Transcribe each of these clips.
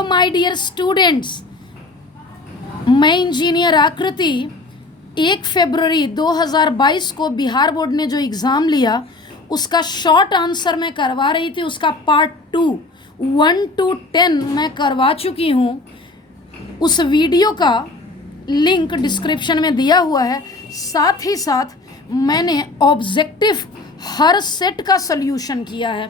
Hello my dear students, मैं engineer आकृति 1 फरवरी 2022 को बिहार बोर्ड ने जो एग्ज़ाम लिया उसका शॉर्ट आंसर मैं करवा रही थी। उसका पार्ट 2 1 to 10 मैं करवा चुकी हूँ। उस वीडियो का लिंक डिस्क्रिप्शन में दिया हुआ है। साथ ही साथ मैंने ऑब्जेक्टिव हर सेट का सल्यूशन किया है।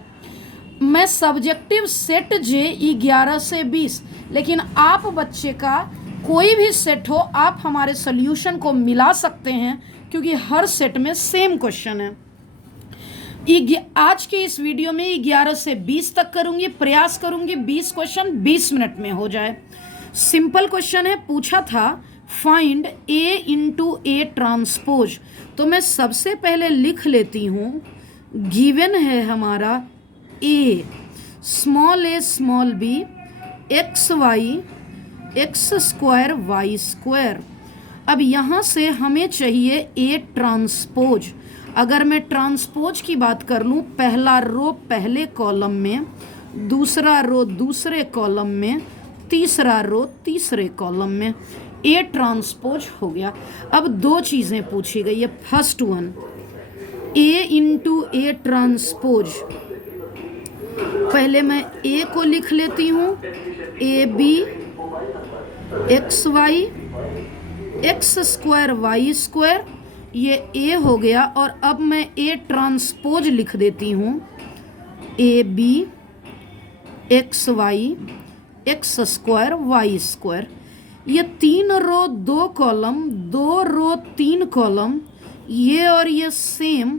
मैं सब्जेक्टिव सेट जे 11 से 20, लेकिन आप बच्चे का कोई भी सेट हो आप हमारे सल्यूशन को मिला सकते हैं क्योंकि हर सेट में सेम क्वेश्चन है। आज के इस वीडियो में 11 से 20 तक करूंगी, प्रयास करूंगी 20 क्वेश्चन 20 मिनट में हो जाए। सिंपल क्वेश्चन है, पूछा था find A into A transpose. तो मैं सबसे पहले लिख लेती हूँ, गिवन है हमारा a small b x Y x square Y square. अब यहाँ से हमें चाहिए ए ट्रांसपोज। अगर मैं ट्रांसपोज की बात कर लूँ, पहला रो पहले कॉलम में, दूसरा रो दूसरे कॉलम में, तीसरा रो तीसरे कॉलम में, ए ट्रांसपोज हो गया। अब दो चीज़ें पूछी गई है। First one, A into A transpose. पहले मैं ए को लिख लेती हूँ, A B x Y x square Y square, ये ए हो गया। और अब मैं ए ट्रांसपोज लिख देती हूँ, A B x Y x square Y square. ये 3 रो 2 कॉलम, 2 रो 3 कॉलम, ये और ये सेम।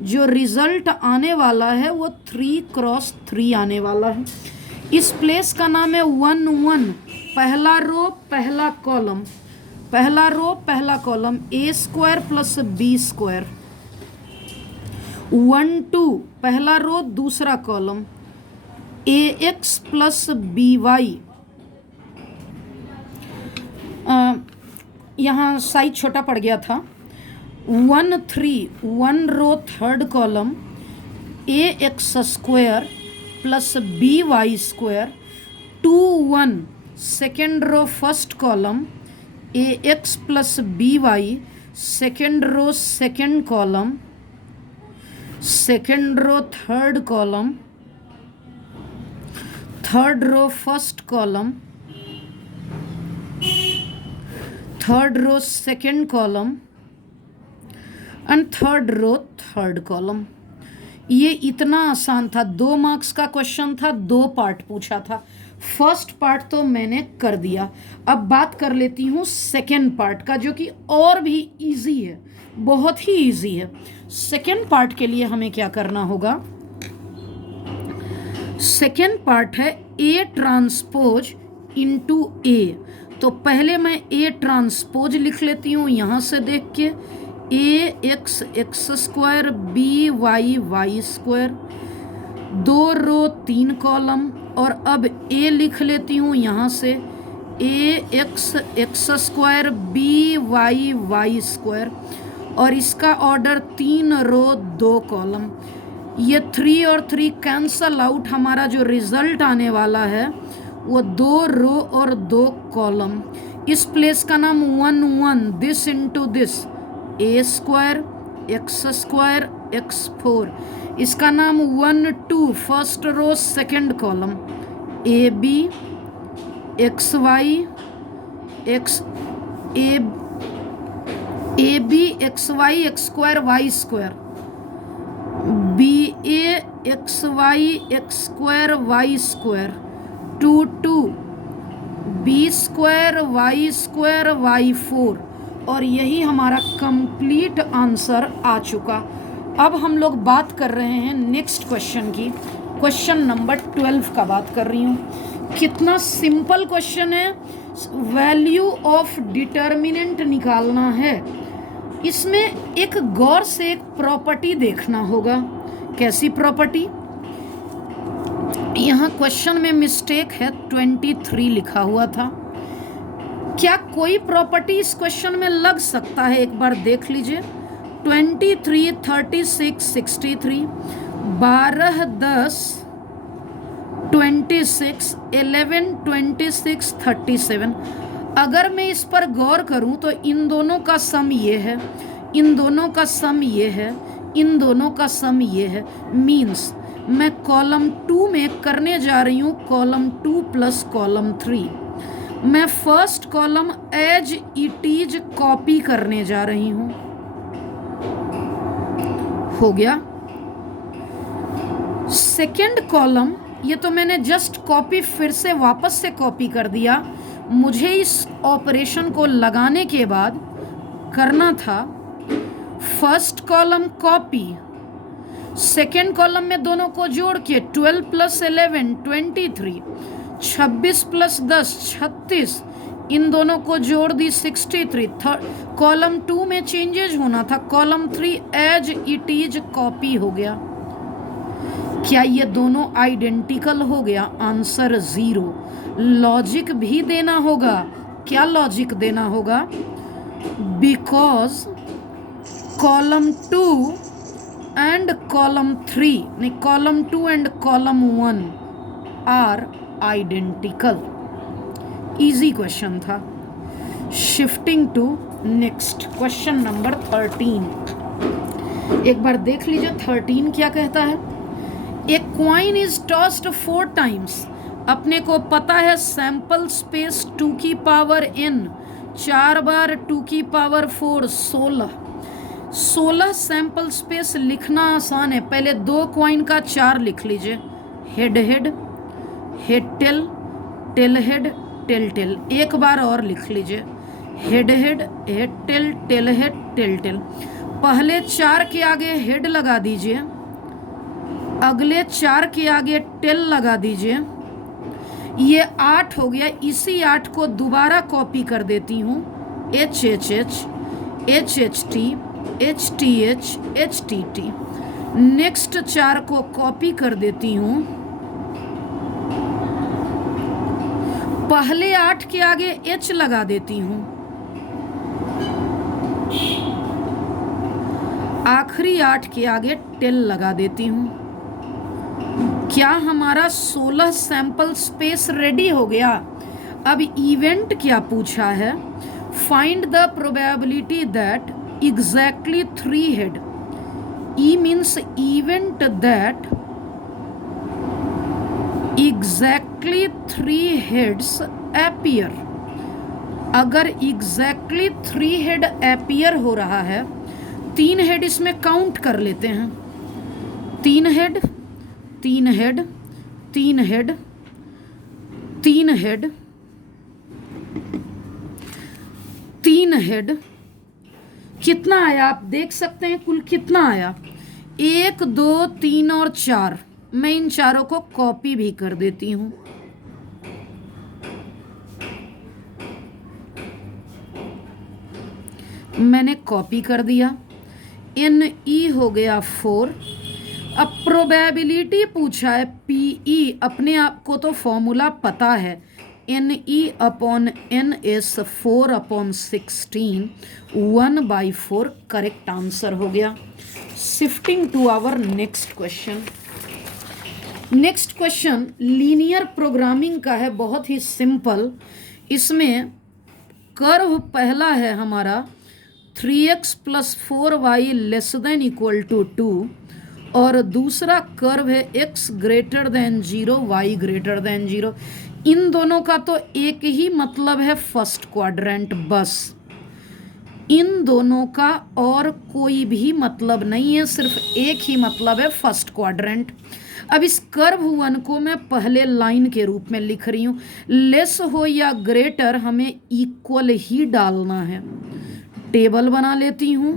जो रिजल्ट आने वाला है वो 3 क्रॉस 3 आने वाला है। इस प्लेस का नाम है 1 1। पहला रो पहला कॉलम, पहला रो पहला column, a square plus b square. 1 2 पहला रो दूसरा column, a x plus b y. यहाँ साइज छोटा पड़ गया था। 1 3 1 row third column, a x square plus b y square. 2 1 second row first column, a x plus b y, second row second column, second row third column, third row first column, third row second column and third row third column. ये इतना आसान था। 2 marks का question था, 2 part पूछा था। First part तो मैंने कर दिया। अब बात कर लेती हूँ सेकेंड पार्ट का, जो कि और भी इजी है, बहुत ही इजी है। सेकेंड पार्ट के लिए हमें क्या करना होगा? सेकेंड पार्ट है ए ट्रांसपोज इंटू ए। तो पहले मैं ए ट्रांसपोज लिख लेती हूँ यहाँ से देख के, a x x square b y y square. 2 row 3 column. और अब ए लिख लेती हूँ यहाँ से, a x x square b y y square. और इसका ऑर्डर 3 रो 2 कॉलम। ये 3 और 3 कैंसल आउट। हमारा जो रिजल्ट आने वाला है वो 2 रो और 2 कॉलम। इस प्लेस का नाम 1 1, this into this, a square x square x 4। इसका नाम 1 2, first row second column, a B x Y x, a B x Y x square Y square, b a x Y x square Y square. 2 2 b square y 4। और यही हमारा complete answer आ चुका। अब हम लोग बात कर रहे हैं नेक्स्ट क्वेश्चन की। क्वेश्चन नंबर 12 का बात कर रही हूँ। कितना सिंपल क्वेश्चन है। वैल्यू ऑफ डिटर्मिनेंट निकालना है। इसमें एक गौर से एक प्रॉपर्टी देखना होगा। कैसी प्रॉपर्टी? यहाँ क्वेश्चन में मिस्टेक है, 23 लिखा हुआ था। क्या कोई प्रॉपर्टी इस क्वेश्चन में लग सकता है? एक बार देख लीजिए। 23 36 63, 12 10 26, 11, 26, 37। अगर मैं इस पर गौर करूं तो इन दोनों का सम ये है, इन दोनों का सम ये है, इन दोनों का सम ये है। मीन्स मैं कॉलम 2 में करने जा रही हूं कॉलम 2 प्लस कॉलम 3। मैं first column as it is copy करने जा रही हूं। हो गया। सेकेंड कॉलम, ये तो मैंने जस्ट कॉपी फिर से वापस से कॉपी कर दिया। मुझे इस ऑपरेशन को लगाने के बाद करना था first column copy, second column में दोनों को जोड़ के 12 प्लस 11 23, 26 प्लस 10 36, इन दोनों को जोड़ दी 63। कॉलम 2 में चेंजेज होना था, column 3 as it is copy हो गया। क्या ये दोनों आइडेंटिकल हो गया? आंसर 0। लॉजिक भी देना होगा। क्या लॉजिक देना होगा? बिकॉज कॉलम 2 एंड कॉलम 3 नहीं, column 2 and column 1 are identical. Easy question था। Shifting to next question number 13। एक बार देख लीजिए 13 क्या कहता है। A coin is tossed 4 times. अपने को पता है सैंपल स्पेस 2 की पावर n 4 बार 2 की पावर 4 16 सैंपल स्पेस लिखना आसान है। पहले 2 क्वाइन का 4 लिख लीजिए। Head head, head tail, tail head, tail tail. एक बार और लिख लीजिए। Head head, head tail, tail head, tail tail. पहले 4 के आगे हेड लगा दीजिए, अगले 4 के आगे टेल लगा दीजिए। ये 8 हो गया। इसी 8 को दोबारा कॉपी कर देती हूँ। H H H, H H T, H T H, H T T. Next 4 को कॉपी कर देती हूँ। पहले 8 के आगे एच लगा देती हूँ, आखिरी 8 के आगे टेल लगा देती हूँ। क्या हमारा 16 सैंपल स्पेस रेडी हो गया? अब इवेंट क्या पूछा है? Find the probability that exactly 3 head. E means event that exactly 3 heads appear. अगर एग्जैक्टली 3 हेड अपीयर हो रहा है, 3 हेड इसमें काउंट कर लेते हैं। 3 head, 3 head, 3 head, 3 head, 3 head. कितना आया आप देख सकते हैं। कुल कितना आया? 1 2 3 और 4। मैं इन चारों को कॉपी भी कर देती हूं। मैंने कॉपी कर दिया। एन ई हो गया 4। अब प्रोबेबिलिटी पूछा है पीई। अपने आप को तो फॉर्मूला पता है, n e upon n s 4 upon 16 1/4। Correct answer हो गया। Shifting to our next question. Next question linear programming का है, बहुत ही सिंपल। इसमें कर्व पहला है हमारा 3x + 4y <= 2 और दूसरा कर्व है x > 0 y > 0। इन दोनों का तो एक ही मतलब है, फर्स्ट क्वाड्रेंट। बस इन दोनों का और कोई भी मतलब नहीं है, सिर्फ एक ही मतलब है, फर्स्ट क्वाड्रेंट। अब इस कर्व 1 को मैं पहले लाइन के रूप में लिख रही हूँ। लेस हो या ग्रेटर हमें इक्वल ही डालना है। टेबल बना लेती हूँ।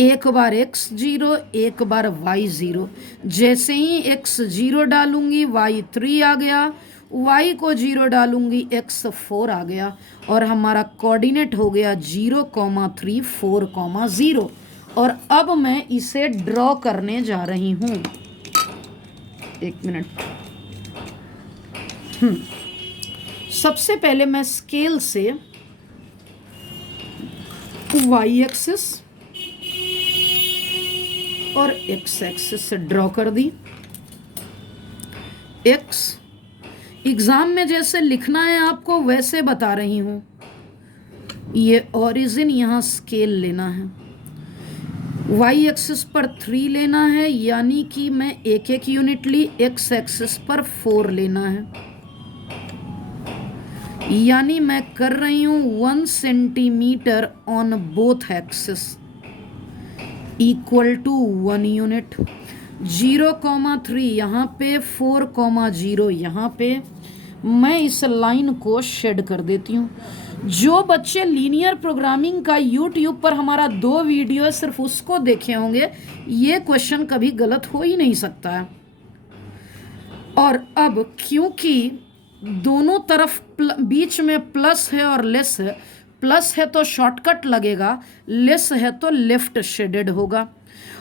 एक बार x 0, एक बार y 0। जैसे ही x 0 डालूंगी y 3 आ गया, y को 0 डालूंगी x 4 आ गया, और हमारा कोऑर्डिनेट हो गया 0, 3, 4, 0। और अब मैं इसे ड्रॉ करने जा रही हूँ। एक मिनट। सबसे पहले मैं स्केल से y एक्सिस, और एक्स एक्सिस से ड्रॉ कर दी। एक्स एग्जाम में जैसे लिखना है आपको वैसे बता रही हूँ। ये ओरिजिन यहाँ स्केल लेना है, वाई एक्सिस पर 3 लेना है, यानी कि मैं एक एक यूनिट ली। एक्स एक्सिस पर 4 लेना है, यानी मैं कर रही हूँ 1 centimetre on both axis equal to 1 unit. 0,3 यहाँ पे, 4,0 यहाँ पे। मैं इस लाइन को शेड कर देती हूँ। जो बच्चे लीनियर प्रोग्रामिंग का यूट्यूब पर हमारा 2 वीडियो है सिर्फ उसको देखे होंगे, ये क्वेश्चन कभी गलत हो ही नहीं सकता है। और अब क्योंकि दोनों तरफ बीच में प्लस है और लेस है, प्लस है तो शॉर्टकट लगेगा, लेस है तो लेफ्ट शेडेड होगा।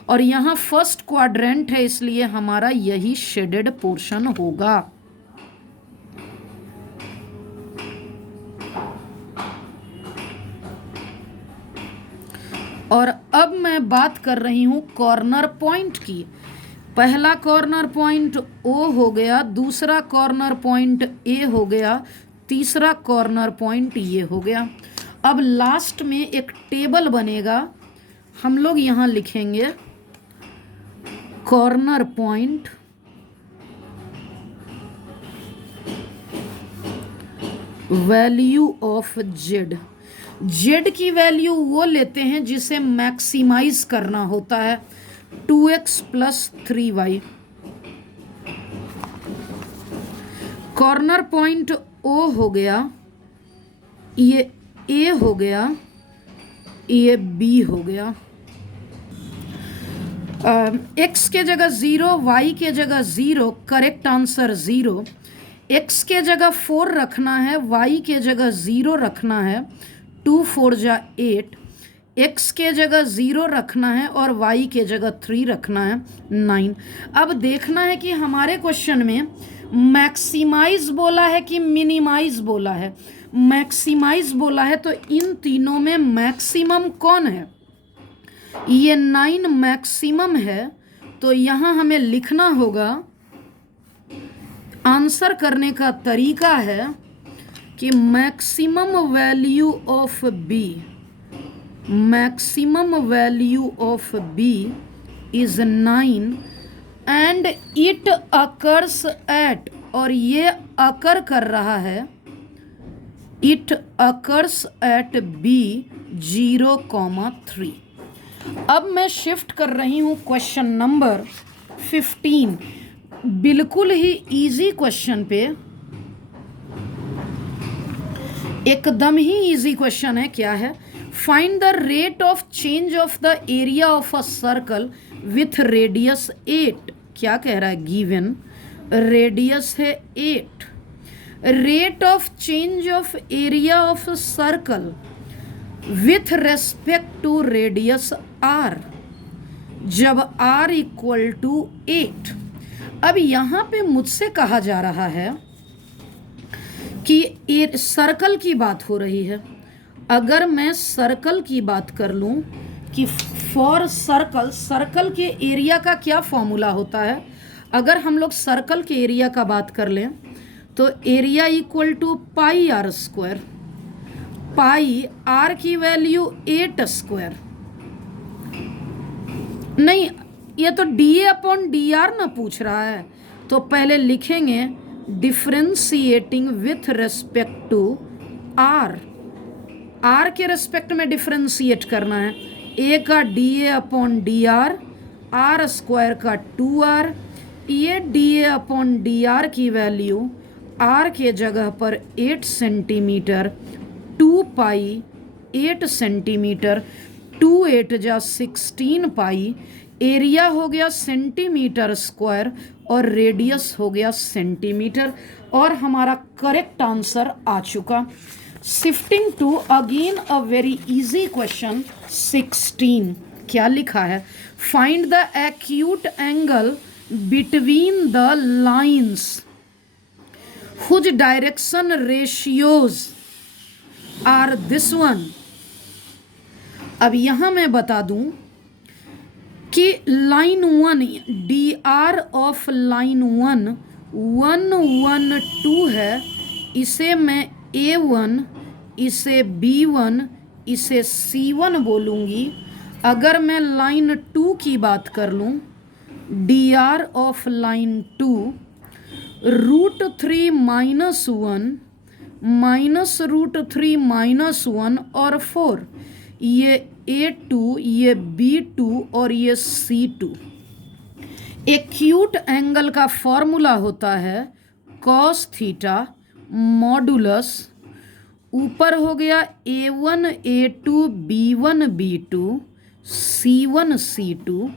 और यहाँ फर्स्ट क्वाड्रेंट है इसलिए हमारा यही शेडेड पोर्शन होगा। और अब मैं बात कर रही हूँ कॉर्नर पॉइंट की। पहला कॉर्नर पॉइंट ओ हो गया, दूसरा कॉर्नर पॉइंट ए हो गया, तीसरा कॉर्नर पॉइंट ये हो गया। अब लास्ट में एक टेबल बनेगा, हम लोग यहाँ लिखेंगे corner point value of Z. Z की वैल्यू वो लेते हैं जिसे मैक्सिमाइज करना होता है, 2x plus 3y। Corner point ओ हो गया, ये ए हो गया, ये बी हो गया। x के जगह 0, y के जगह 0, करेक्ट आंसर 0। x के जगह 4 रखना है, y के जगह 0 रखना है, 2 4 जा 8। x के जगह 0 रखना है और y के जगह 3 रखना है, 9। अब देखना है कि हमारे क्वेश्चन में मैक्सिमाइज बोला है कि मिनिमाइज बोला है। मैक्सिमाइज बोला है तो इन तीनों में मैक्सिमम कौन है? ये 9 मैक्सिमम है, तो यहाँ हमें लिखना होगा, आंसर करने का तरीका है कि maximum value of b, maximum value of b is 9 and it occurs at, और ये अकर कर रहा है, इट अकर्स एट बी 0,3। अब मैं शिफ्ट कर रही हूँ क्वेश्चन नंबर 15, बिल्कुल ही इजी क्वेश्चन पे, एकदम ही इजी क्वेश्चन है। क्या है? Find the rate of change of the area of a circle with radius 8। क्या कह रहा है? गिवन रेडियस है 8, rate of change of area of circle with respect to radius r जब r इक्वल टू 8। अब यहाँ पे मुझसे कहा जा रहा है कि सर्कल की बात हो रही है। अगर मैं सर्कल की बात कर लूँ कि फॉर सर्कल, सर्कल के एरिया का क्या फॉर्मूला होता है? अगर हम लोग सर्कल के एरिया का बात कर लें तो area equal to pi r square, pi r की वैल्यू 8 स्क्वायर। नहीं, ये तो डी अपॉन डी आर ना पूछ रहा है, तो पहले लिखेंगे differentiating with respect to r, r के रेस्पेक्ट में डिफ्रेंशिएट करना है। ए का d a upon d r, r square का 2r, ये d a upon d r की वैल्यू आर के जगह पर 8 सेंटीमीटर, 2 पाई 8 सेंटीमीटर, 2 8 जा 16 पाई, एरिया हो गया सेंटीमीटर स्क्वायर और रेडियस हो गया सेंटीमीटर, और हमारा करेक्ट आंसर आ चुका। Shifting to again a very easy question 16। क्या लिखा है? Find the acute angle between the lines whose direction ratios are this one. अब यहाँ मैं बता दूं, कि line one, d r of line one 112 है, इसे मैं A1, इसे B1, इसे C1 बोलूँगी। अगर मैं लाइन 2 की बात कर लूँ, डी आर ऑफ लाइन 2 √3 -1 -√3 -1 और 4, ये A2, ये B2 और ये C2। एक्यूट एंगल का फॉर्मूला होता है कॉस थीटा मॉडुलस, ऊपर हो गया A1 A2 B1 B2 C1 C2,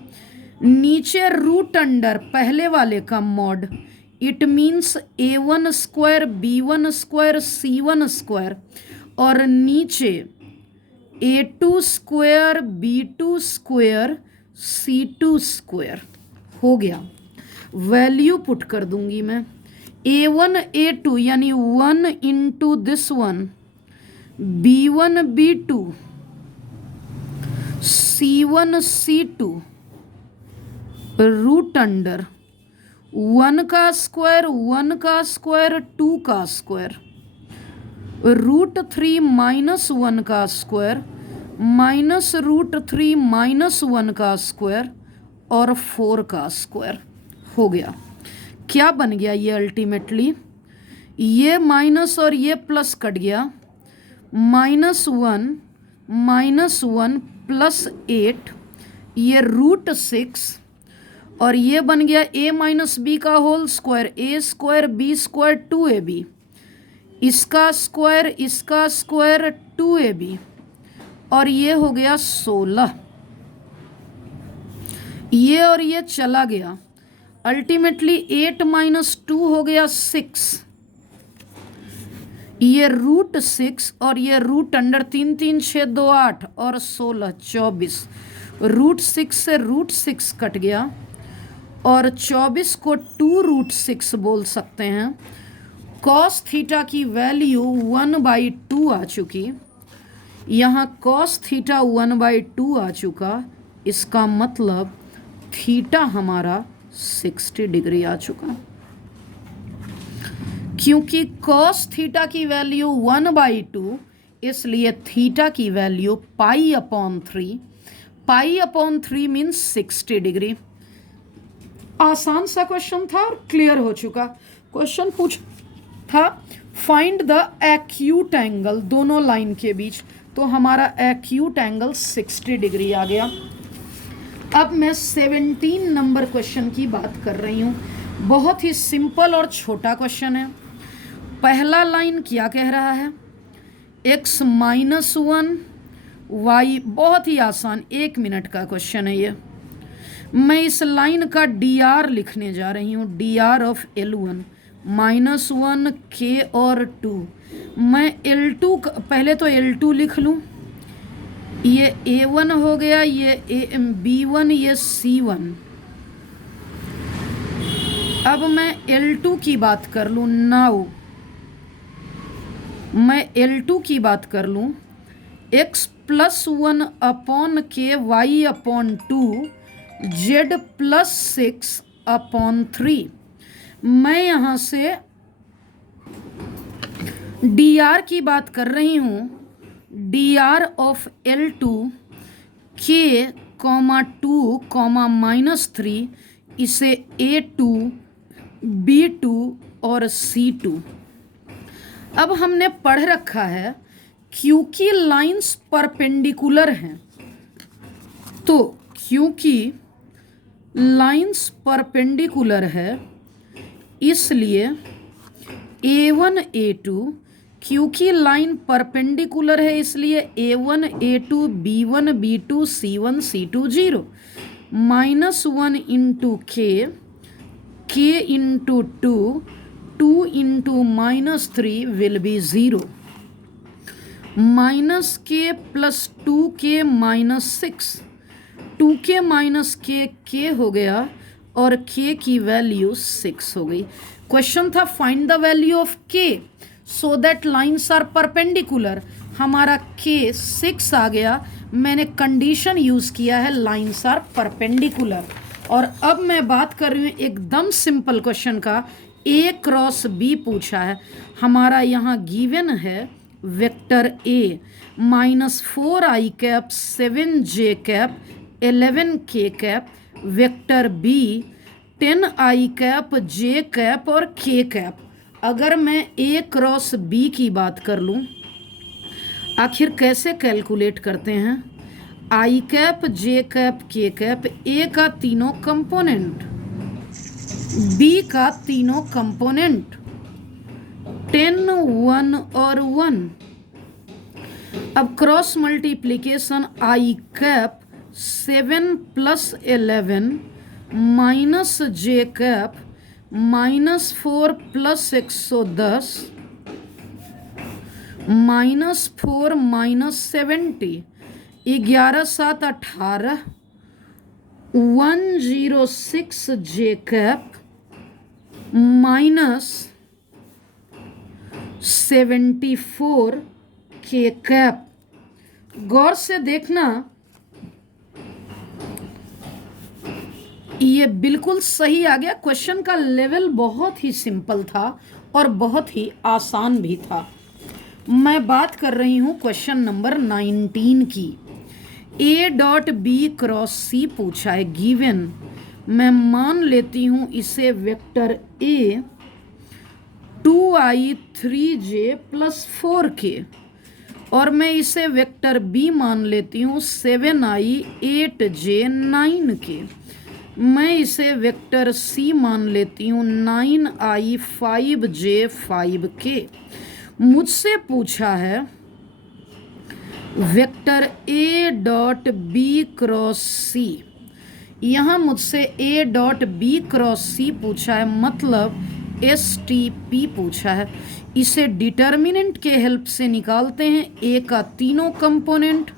नीचे रूट अंडर पहले वाले का mod, it means A1 square B1 square C1 square, और नीचे A2 square B2 square C2 square. हो गया, वैल्यू पुट कर दूंगी मैं। A1 A2 यानी 1 into this one, B1 B2 C1 C2 root under 1 का स्क्वायर 1 का स्क्वायर 2 का स्क्वायर, √3 -1 का स्क्वायर -√3 -1 का स्क्वायर और 4 का स्क्वायर। हो गया, क्या बन गया ये अल्टीमेटली, ये माइनस और ये प्लस कट गया, -1 -1 +8, ये √6, और ये बन गया a - b का whole square, a² b² 2ab, इसका स्क्वायर 2ab, और ये हो गया 16। ये और ये चला गया, अल्टीमेटली 8 - 2 हो गया 6, ये √6 और ये रूट अंडर 3 3 6 2 8 और 16 24, √6 से √6 कट गया और 24 को 2√6 बोल सकते हैं। कॉस थीटा की वैल्यू 1/2 आ चुकी, यहाँ कॉस थीटा 1/2 आ चुका, इसका मतलब थीटा हमारा 60 डिग्री आ चुका, क्योंकि कॉस थीटा की वैल्यू 1/2, इसलिए थीटा की वैल्यू π/3, π/3 मीन्स 60 डिग्री। आसान सा क्वेश्चन था और क्लियर हो चुका। क्वेश्चन पूछ था फाइंड द एक्यूट एंगल दोनों लाइन के बीच, तो हमारा एक्यूट एंगल 60 डिग्री आ गया। अब मैं 17 नंबर क्वेश्चन की बात कर रही हूँ। बहुत ही सिंपल और छोटा क्वेश्चन है। पहला लाइन क्या कह रहा है, x -1 y, बहुत ही आसान 1 मिनट का क्वेश्चन है ये। मैं इस लाइन का dr लिखने जा रही हूँ, dr ऑफ L1 -1 k और 2। मैं L2 पहले तो L2 लिख लूँ, ये A1 हो गया, ये B1, ये C1। अब मैं L2 की बात कर लूँ, नाउ मैं L2 की बात कर लूँ, x +1 upon k y/2 z +6/3। मैं यहाँ से dr की बात कर रही हूँ, dr ऑफ L2 k, 2, -3, इसे A2 B2 और C2। अब हमने पढ़ रखा है क्योंकि लाइंस परपेंडिकुलर हैं, तो क्योंकि लाइंस परपेंडिकुलर है इसलिए A1 A2, क्योंकि लाइन परपेंडिकुलर है इसलिए A1 A2 B1 B2 C1 C2 0, -1 into k, k into 2, 2 into -3 will be 0, -k + 2k -6, 2k - k हो गया और k की वैल्यू 6 हो गई। क्वेश्चन था find the value of k, so that lines are perpendicular. हमारा केस 6 आ गया, मैंने कंडीशन यूज़ किया है लाइन्स आर परपेंडिकुलर। और अब मैं बात कर रही हूँ एकदम सिंपल क्वेश्चन का, ए क्रॉस बी पूछा है। हमारा यहाँ गिवन है vector a -4i cap 7j cap 11k cap, vector b 10i cap j cap और k कैप। अगर मैं ए क्रॉस बी की बात कर लूँ, आखिर कैसे कैलकुलेट करते हैं? i cap j cap k cap, a का तीनों कंपोनेंट, बी का तीनों कंपोनेंट 10 1 और 1। अब cross multiplication i cap 7 + 11 -j cap -4 + 110 -4 -70, 11 7 18, 106 j cap -74 k cap. गौर से देखना, ये बिल्कुल सही आ गया। क्वेश्चन का लेवल बहुत ही सिंपल था और बहुत ही आसान भी था। मैं बात कर रही हूँ क्वेश्चन नंबर 19 की। ए डॉट बी क्रॉस सी पूछा है गिवन। मैं मान लेती हूँ इसे vector A 2i 3j + 4k, और मैं इसे वेक्टर बी मान लेती हूँ 7i 8j 9k। मैं इसे वेक्टर सी मान लेती हूँ 9i 5j 5k। मुझसे पूछा है vector a dot b cross c. यहाँ मुझसे a dot b cross c पूछा है, मतलब STP पूछा है। इसे डिटर्मिनेंट के हेल्प से निकालते हैं। ए का तीनों कंपोनेंट,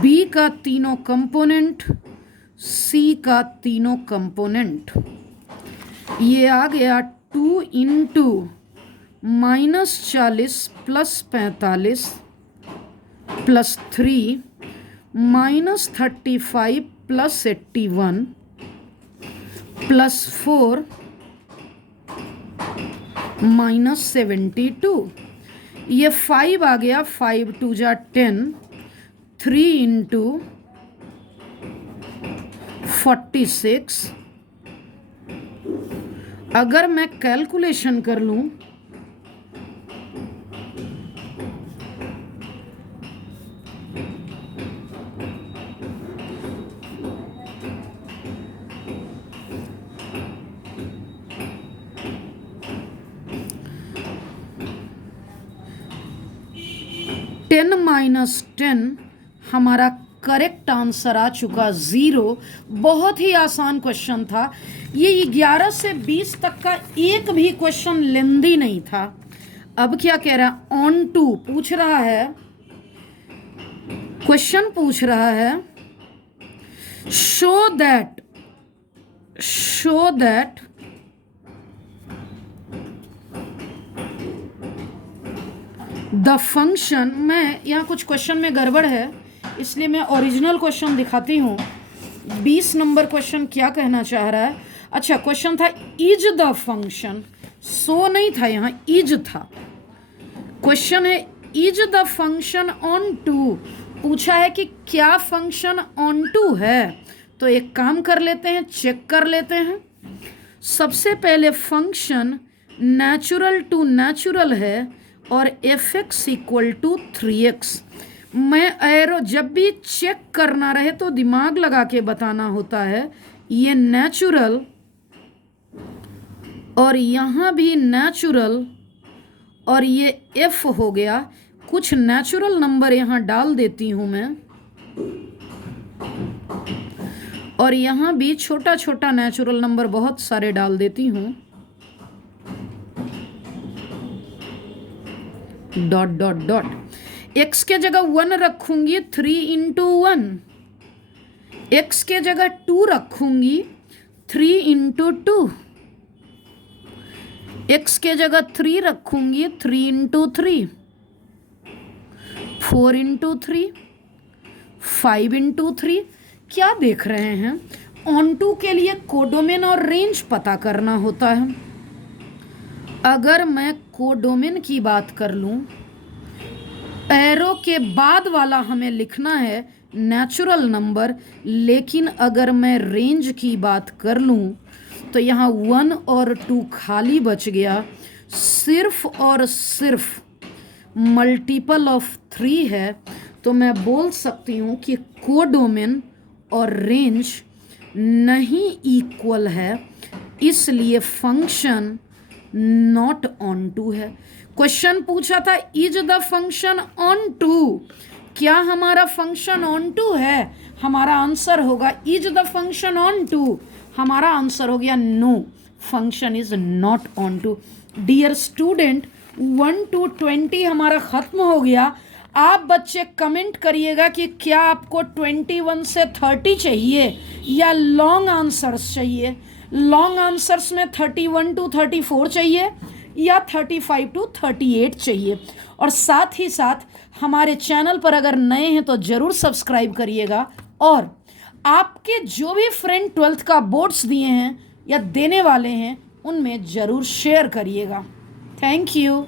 बी का तीनों कंपोनेंट, सी का तीनों कंपोनेंट। ये आ गया 2 × -40 + 45 + 3 -35 + 81 + 4 -72। ये 5 आ गया, 5 2 × 10, 3 × 46। अगर मैं कैलकुलेशन कर लूं, -10 हमारा करेक्ट आंसर आ चुका 0। बहुत ही आसान क्वेश्चन था ये। 11 से 20 तक का एक भी क्वेश्चन लेंदी नहीं था। अब क्या कह रहा है? ऑन टू पूछ रहा है, क्वेश्चन पूछ रहा है शो दैट द फंक्शन। मैं यहाँ कुछ क्वेश्चन में गड़बड़ है, इसलिए मैं ओरिजिनल क्वेश्चन दिखाती हूँ। 20 नंबर क्वेश्चन क्या कहना चाह रहा है? अच्छा, क्वेश्चन था इज द फंक्शन, सो नहीं था, यहाँ इज था। क्वेश्चन है is the function onto. पूछा है कि क्या फंक्शन ऑन टू है। तो एक काम कर लेते हैं, चेक कर लेते हैं। सबसे पहले फंक्शन नेचुरल टू नेचुरल है और fx = 3x। मैं एरो जब भी चेक करना रहे तो दिमाग लगा के बताना होता है। ये नेचुरल और यहाँ भी नेचुरल और ये f हो गया। कुछ नेचुरल नंबर यहाँ डाल देती हूँ मैं, और यहाँ भी छोटा छोटा नेचुरल नंबर बहुत सारे डाल देती हूँ। Dot dot dot. x के जगह 1 रखूंगी 3 × 1, x के जगह 2 रखूंगी 3 × 2, x के जगह 3 रखूंगी, 3 इंटू 3, 4 इंटू 3, 5 इंटू 3। क्या देख रहे हैं? ऑन टू के लिए कोडोमेन और रेंज पता करना होता है। अगर मैं कोडोमेन की बात कर लूं, एरो के बाद वाला हमें लिखना है नेचुरल नंबर, लेकिन अगर मैं रेंज की बात कर लूं तो यहाँ 1 और 2 खाली बच गया। सिर्फ और सिर्फ मल्टीपल ऑफ 3 है, तो मैं बोल सकती हूँ कि कोडोमेन और रेंज नहीं इक्वल है, इसलिए फंक्शन नॉट ऑन टू है। क्वेश्चन पूछा था is the function onto, क्या हमारा फंक्शन ऑन टू है? हमारा आंसर होगा is the function onto, हमारा आंसर हो गया no, function is not onto. Dear student, 1 to 20 हमारा खत्म हो गया। आप बच्चे कमेंट करिएगा कि क्या आपको 21 से 30 चाहिए या लॉन्ग आंसर्स चाहिए। लॉन्ग आंसर्स में 31 to 34 चाहिए या 35 to 38 चाहिए। और साथ ही साथ हमारे चैनल पर अगर नए हैं तो ज़रूर सब्सक्राइब करिएगा, और आपके जो भी फ्रेंड 12th का बोर्ड्स दिए हैं या देने वाले हैं उनमें ज़रूर शेयर करिएगा। Thank you.